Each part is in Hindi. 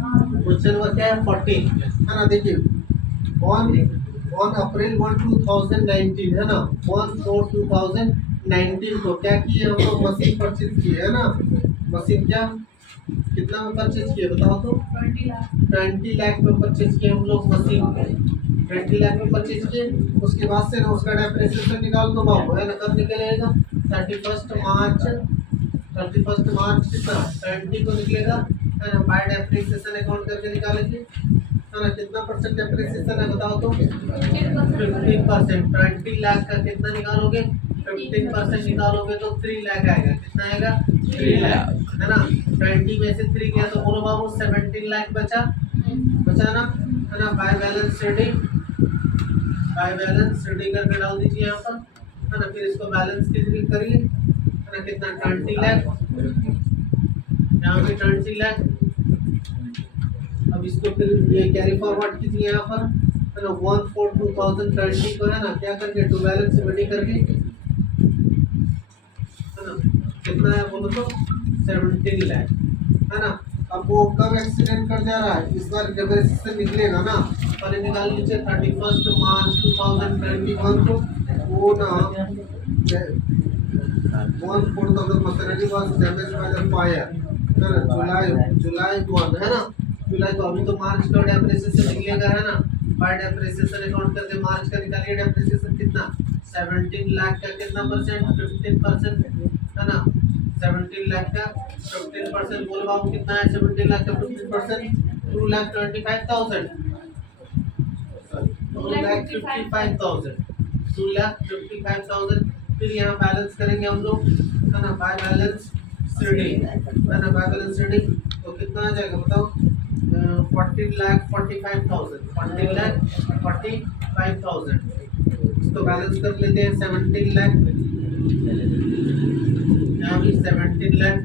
क्वेश्चन नंबर क्या है 14 है ना। देखिए ऑन ऑन अप्रैल 1 2019 है ना, 1/4/2019 को क्या किए हम लोग, मशीन परचेज किए है ना। मशीन क्या कितना में परचेज किए बताओ तो, 20 लाख में परचेज किए हम लोग मशीन को, 20 लाख में परचेज किए। उसके बाद से ना उसका डेप्रिसिएशन निकाल दो बाबू, है ना। कब निकलेगा 31 मार्च, 31 मार्च कितना 20 को निकलेगा है ना। बाय डेप्रिसिएशन अकाउंट करके निकालेंगे है ना। कितना परसेंट डेप्रिसिएशन है बताओ तो, 15%। 20 लाख का कितना निकालोगे, 15% निकालोगे तो 3 लाख आएगा। कितना आएगा 3 लाख है ना। 20 में से 3 गया तो बोलो बाबू 17 लाख बचा, बचा ना है ना। By balance sheet, by balance sheet करके डाल दीजिए यहाँ पर है ना। फिर इसको बैलेंस शीट करिए है ना। कितना 20 लाख, यहाँ पे 20 लाख। अब इसको फिर ये कैरी फॉरवर्ड कीजिए यहाँ पर है ना। 1/4/2020 को है ना क्या करके टू बैलेंस से बड़ी करके है ना। कितना है बोलो तो 17 लाख है ना। अब वो कब एक्सीडेंट कर जा रहा है, इस बार डेप्रिसिएशन निकलेगा ना। पहले निकाल लीजिए 31 मार्च 2021 को वो ना 1/4 machinery was damage by the fire है ना। जुलाई 1 है ना। जुलाई को अभी तो मार्च का डेप्रिसिएशन निकलेगा है ना। बाय डेप्रिसिएशन अकाउंट करके मार्च का निकालिए डेप्रिसिएशन कितना 17 लाख का कितना परसेंट 15% है ना। 17 लाख का 15% बोल बाबू कितना है 17 लाख का 15%, 2,25,000, 2,55,000, 2,55,000। फिर यहाँ बैलेंस करेंगे हम लोग है ना। बाय बैलेंस शीट है ना। बाय बैलेंस शीट तो कितना आ जाएगा बताओ, 14,45,000, 14,45,000। इसको बैलेंस कर लेते हैं 17 लाख, यहाँ भी 17 लाख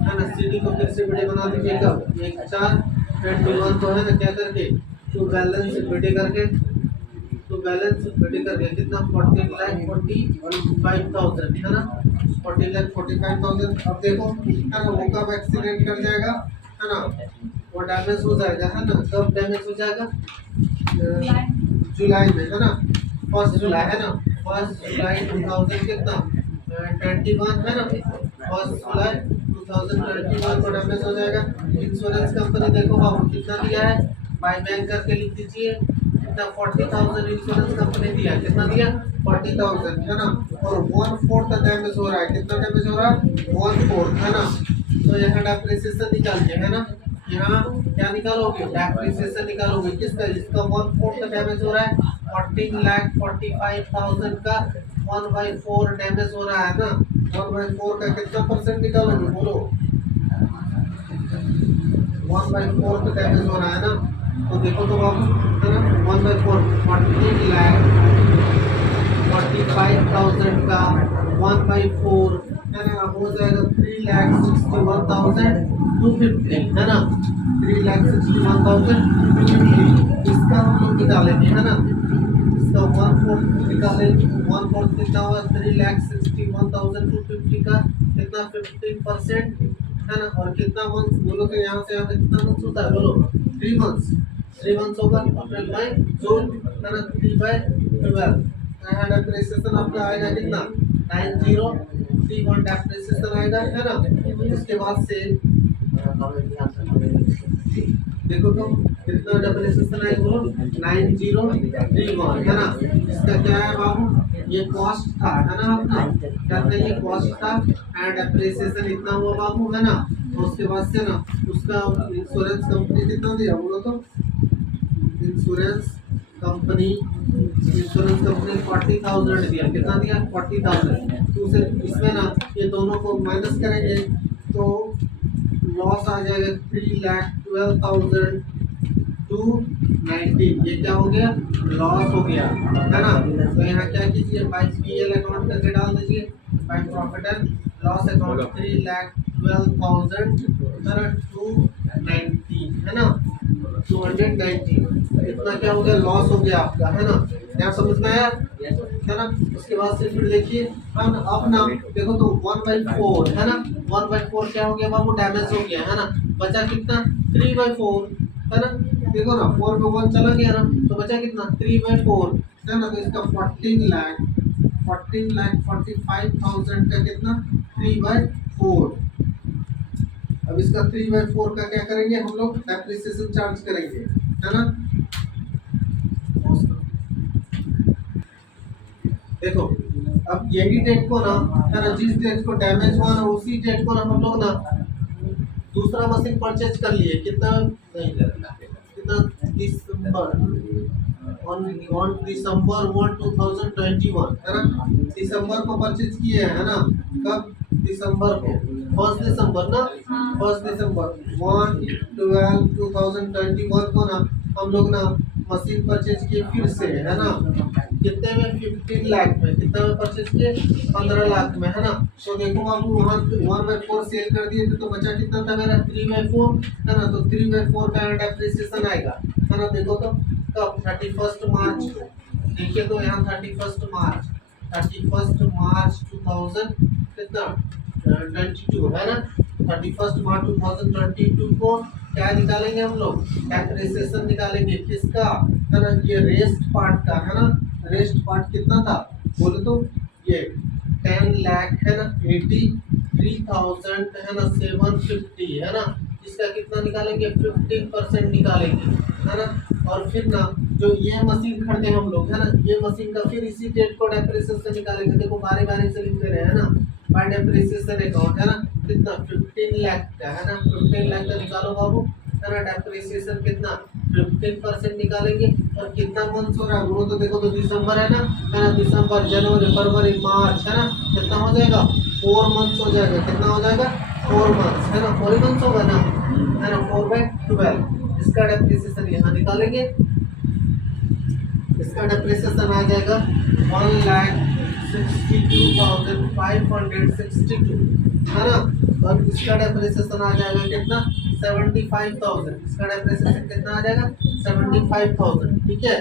है ना। सीडी को फिर से बड़े बना दीजिएगा 1/4/21 तो है ना क्या करके टू बैलेंस बड़े करके, तो बैलेंस बड़े करके कितना 14,45,000 है ना। 14,45,000। अब देखो है ना वो कब एक्सीडेंट कर जाएगा है ना, वो डैमेज हो जाएगा है ना। कब डैमेज हो जाएगा, जुलाई में है ना। 1 जुलाई है ना, 1 जुलाई 2000 कितना 21 है ना। 1 जुलाई 2021 को डैमेज हो जाएगा। इंश्योरेंस कंपनी देखो बाबू कितना दिया है, बाय बैंक करके लिख दीजिए कितना 40,000 इंश्योरेंस कंपनी दिया, कितना दिया 40,000 है ना। और 1/4 डैमेज हो रहा है, कितना डैमेज हो रहा है 1/4 है ना। तो यहाँ डेप्रिसिएशन निकालते हैं ना। यहाँ क्या निकालोगे डेप्रिसिएशन निकालोगे किसका, जिसका 1/4 डैमेज हो रहा है 14,45,000 का 1/4 डैमेज हो रहा है ना। 1/4 का कितना परसेंट निकालोगे बोलो, 1/4 का डैमेज हो रहा है ना। तो देखो तो बाबू है ना 1/4 40,45,000 का 1/4 है ना हो जाएगा 3,61,250 है ना। 3,61,250 इसका हम लोग निकालेंगे है ना। इसका 1/4 निकालेंगे, 1/4 कितना हुआ 3,61,250 का कितना 15% है ना। और कितना मंथ बोलो तो यहाँ से यहाँ पे कितना मंथ होता है बोलो 3 मंथ्स, 3 मंथ्स होगा अप्रैल मई जून है ना। 3/12 यहाँ डेप्रिसिएशन आपका आएगा कितना 9031 डेप्रिसिएशन आएगा है ना। उसके बाद से देखो तो कितना डेप्रिसिएशन आएगा बोलो 9031 है ना। इसका क्या है बाबू, ये कॉस्ट था है ना। अपना क्या था ये कॉस्ट था एंड डेप्रिसिएशन इतना हुआ बाबू है ना। तो उसके बाद से ना उसका इंश्योरेंस कंपनी कितना दिया बोलो तो, इंश्योरेंस कंपनी 40,000 दिया, कितना दिया 40,000। तो उसे इसमें ना ये दोनों को माइनस करेंगे तो लॉस आ जाएगा 3,12,219। ये क्या हो गया लॉस हो गया है ना। तो यहाँ क्या कीजिए बाय पीएल अकाउंट करके डाल दीजिए, by profit and loss account 3,12,219 है ना 219। इतना क्या हो गया लॉस हो गया आपका है ना। यहाँ समझ में आया है ना। उसके बाद से फिर देखिए हम अब ना देखो तो 1/4 है ना, 1/4 क्या हो गया बाबू, डैमेज हो गया है ना। बचा कितना 3/4 है ना। देखो ना 4 में 1 चला गया ना, तो बचा कितना 3/4 है ना। तो इसका 14,45,000 का कितना 3/4। अब इसका 3/4 का क्या करेंगे हम लोग, डेप्रिसिएशन चार्ज करेंगे है ना। देखो अब यही डेट को ना है ना, जिस डेट को डैमेज हुआ ना उसी डेट को ना हम लोग ना दूसरा मशीन परचेज कर लिए। कितना नहीं कितना दिसंबर 1 2021 है ना। दिसंबर को परचेज किए है ना। कब, दिसंबर को 1 दिसंबर ना, 1 दिसंबर 1/12/2021 को ना हम लोग ना मशीन परचेज किए फिर से है ना। कितने में, 15 लाख में। कितने में परचेज किए, 15 लाख में है ना। तो देखो बाबू वहाँ 1/4 सेल कर दिए थे, तो बचा कितना था मेरा 3/4 है ना। तो 3/4 का डेप्रिसिएशन आएगा है ना। देखो तो कब, 31 मार्च को। देखिए तो यहाँ 31 मार्च 2000 कितना 22 है ना। 31 मार्च 2022 को क्या निकालेंगे हम लोग, डेप्रिसिएशन निकालेंगे किसका है ना, ये रेस्ट पार्ट का है ना। रेस्ट पार्ट कितना था बोले तो ये 10 लाख है ना, 83,000 है ना 750 है ना। इसका कितना निकालेंगे, 15% निकालेंगे है ना। और फिर ना जो ये मशीन खरीदे हम लोग है ना, ये मशीन का फिर इसी डेट को डेप्रिसिएशन निकालेंगे। देखो बारी बारी से लिख दे रहे हैं ना, बाय डेप्रिसिएशन अकाउंट है ना। कितना 15 लाख का है ना, 15 लाख का निकालो बाबू है ना। डेप्रिसिएशन कितना 15% निकालेंगे। और कितना मंथ हो रहा है वो तो देखो तो दिसंबर है ना, दिसंबर जनवरी फरवरी मार्च है ना। कितना हो जाएगा 4 मंथ्स हो जाएगा। कितना हो जाएगा 4 मंथ्स है ना, 4 मंथ्स होगा ना है ना। 4/12 इसका डेप्रिसिएशन यहाँ निकालेंगे। इसका डेप्रिसिएशन आ जाएगा 1,62,562 है ना। और इसका डेप्रिसिएशन आ जाएगा कितना 75,000। इसका डेप्रिसिएशन कितना आ जाएगा 75,000। ठीक है।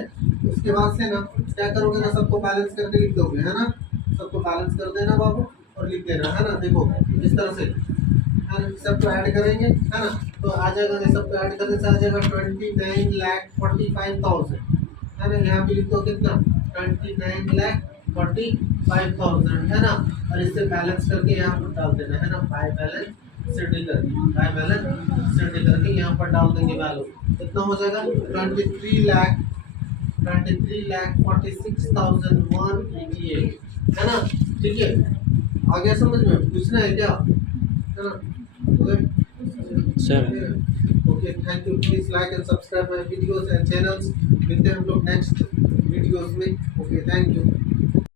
उसके बाद से ना क्या करोगे ना, सबको बैलेंस करके लिख दोगे है ना। सबको बैलेंस कर देना बाबू और लिख देना है ना। देखो इस तरह से है ना, सबको ऐड करेंगे है ना। तो आ जाएगा, सबको ऐड करने से आ जाएगा 29,45,000 है ना। यहाँ पे लिख दो कितना 29,45,000 है ना। और इससे बैलेंस करके यहाँ पर डाल देना है ना, बाय बैलेंस सीडी करके यहाँ पर डाल देंगे वैल्यू। कितना हो जाएगा 23,46,188 है ना। ठीक है, आ गया समझ में, पूछना है क्या है ना। Sir okay thank you. Please like and subscribe my videos and channels. मिलते हैं हम लोग नेक्स्ट वीडियोस में। Okay thank you.